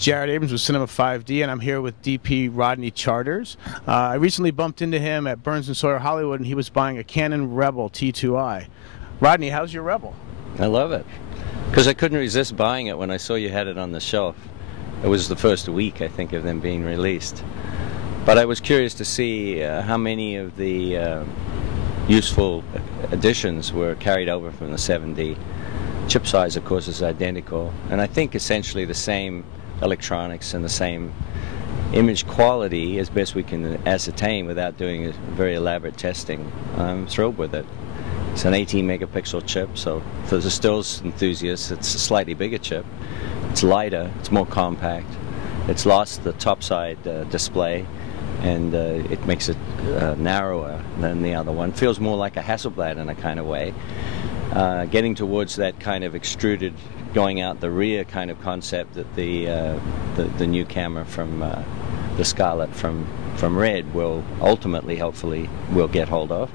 Jared Abrams with Cinema 5D, and I'm here with DP Rodney Charters. I recently bumped into him at Burns & Sawyer Hollywood, and he was buying a Canon Rebel T2i. Rodney, how's your Rebel? I love it, because I couldn't resist buying it when I saw you had it on the shelf. It was the first week, I think, of them being released. But I was curious to see how many of the useful additions were carried over from the 7D. Chip size, of course, is identical, and I think essentially the same electronics and the same image quality as best we can ascertain without doing a very elaborate testing. I'm thrilled with it. It's an 18 megapixel chip, so for the stills enthusiasts, it's a slightly bigger chip. It's lighter, it's more compact. It's lost the topside display, and it makes it narrower than the other one. Feels more like a Hasselblad in a kind of way. Getting towards that kind of extruded, going out the rear kind of concept that the new camera from the Scarlett from Red will ultimately, hopefully, will get hold of.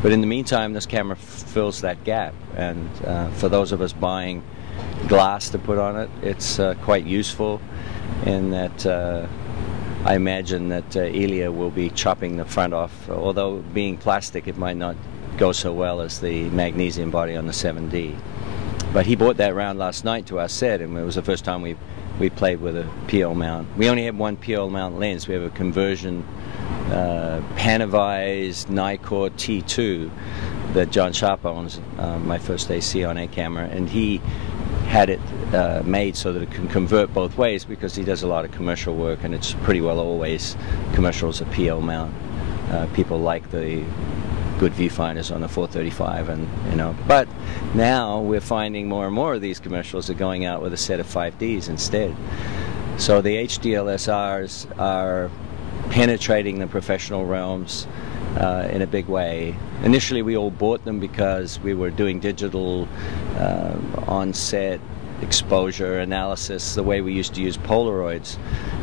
But in the meantime, this camera fills that gap, and for those of us buying glass to put on it, it's quite useful in that I imagine that Elia will be chopping the front off. Although being plastic, it might not go so well as the magnesium body on the 7D. But he brought that round last night to our set, and it was the first time we played with a PL mount. We only have one PL mount lens. We have a conversion Panavision Nikkor T2 that John Sharp owns, my first AC on a camera, and he had it made so that it can convert both ways, because he does a lot of commercial work, and it's pretty well always commercials a PL mount. People like the good viewfinders on the 435, and but now we're finding more and more of these commercials are going out with a set of 5Ds instead. So the HDLSRs are penetrating the professional realms in a big way. Initially we all bought them because we were doing digital on-set exposure analysis the way we used to use Polaroids,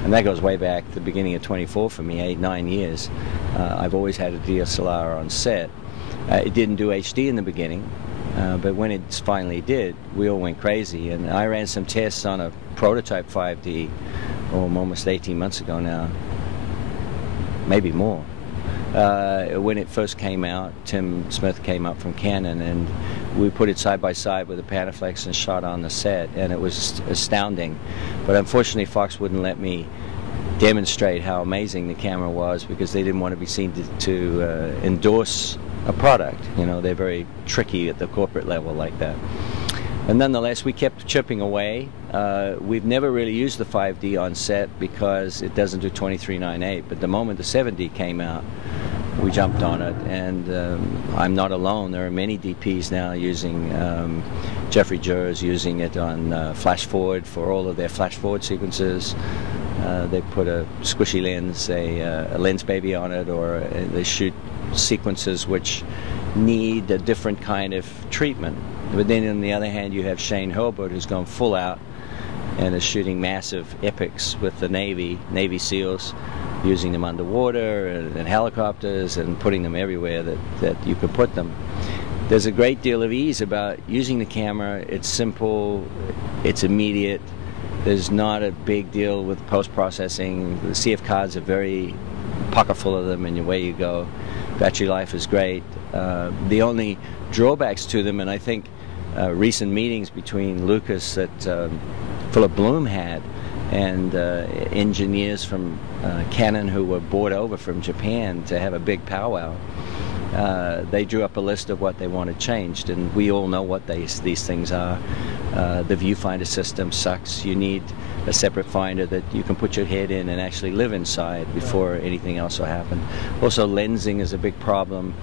and that goes way back to the beginning of 24 for me, 8-9 years. I've always had a DSLR on set. It didn't do HD in the beginning, but when it finally did, we all went crazy, and I ran some tests on a prototype 5D almost 18 months ago now, maybe more. When it first came out, Tim Smith came up from Canon, and we put it side by side with a Panaflex and shot on the set, and it was astounding. But unfortunately, Fox wouldn't let me demonstrate how amazing the camera was, because they didn't want to be seen to endorse a product. They're very tricky at the corporate level like that. And nonetheless, we kept chipping away. We've never really used the 5D on set because it doesn't do 23.98, but the moment the 7D came out, we jumped on it, and I'm not alone. There are many DPs now using, Jeffrey Jur is using it on flash forward for all of their flash forward sequences. They put a squishy lens, a lens baby on it, or they shoot sequences which need a different kind of treatment. But then on the other hand, you have Shane Hurlburt, who's gone full out and is shooting massive epics with the Navy SEALs, using them underwater and helicopters and putting them everywhere that you can put them. There's a great deal of ease about using the camera. It's simple, it's immediate. There's not a big deal with post-processing. The CF cards are very pocket full of them, and away you go. Battery life is great. The only drawbacks to them, and I think recent meetings between Lucas that Philip Bloom had and engineers from Canon who were brought over from Japan to have a big powwow, they drew up a list of what they wanted changed, and we all know what these things are. The viewfinder system sucks. You need a separate finder that you can put your head in and actually live inside before anything else will happen. Also, lensing is a big problem.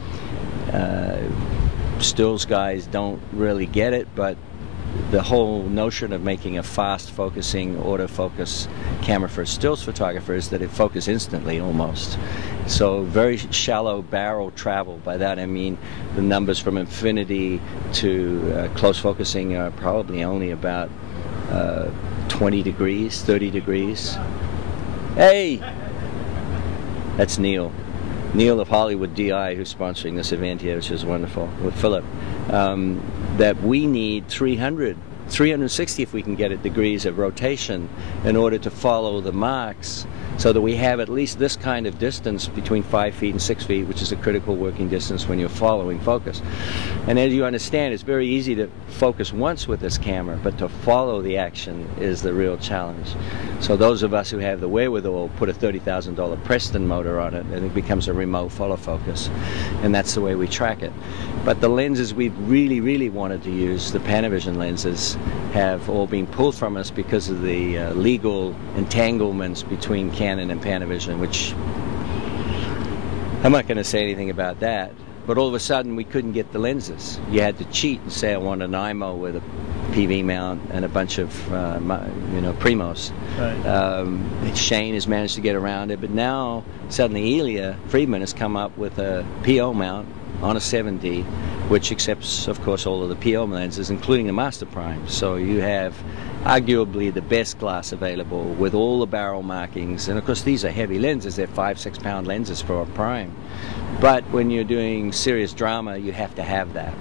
Stills guys don't really get it, but the whole notion of making a fast focusing autofocus camera for a stills photographer is that it focuses instantly almost. So very shallow barrel travel. By that I mean the numbers from infinity to close focusing are probably only about 20 degrees, 30 degrees. Hey! That's Neil. Neil of Hollywood DI, who's sponsoring this event here, which is wonderful, with Philip, that we need 300 360 if we can get it degrees of rotation in order to follow the marks, so that we have at least this kind of distance between 5 feet and 6 feet, which is a critical working distance when you're following focus. And as you understand, it's very easy to focus once with this camera, but to follow the action is the real challenge. So those of us who have the wherewithal put a $30,000 Preston motor on it, and it becomes a remote follow focus, and that's the way we track it. But the lenses we've really wanted to use, the Panavision lenses, have all been pulled from us because of the legal entanglements between Canon and Panavision, which I'm not going to say anything about that. But all of a sudden we couldn't get the lenses. You had to cheat and say I want an IMO with a PV mount and a bunch of Primos. Right. Shane has managed to get around it, but now suddenly Elia Friedman has come up with a PO mount on a 7D, which accepts, of course, all of the PO lenses, including the Master Prime. So you have arguably the best glass available with all the barrel markings, and of course these are heavy lenses. They're 5-6 pound lenses for a prime, but when you're doing serious drama you have to have that.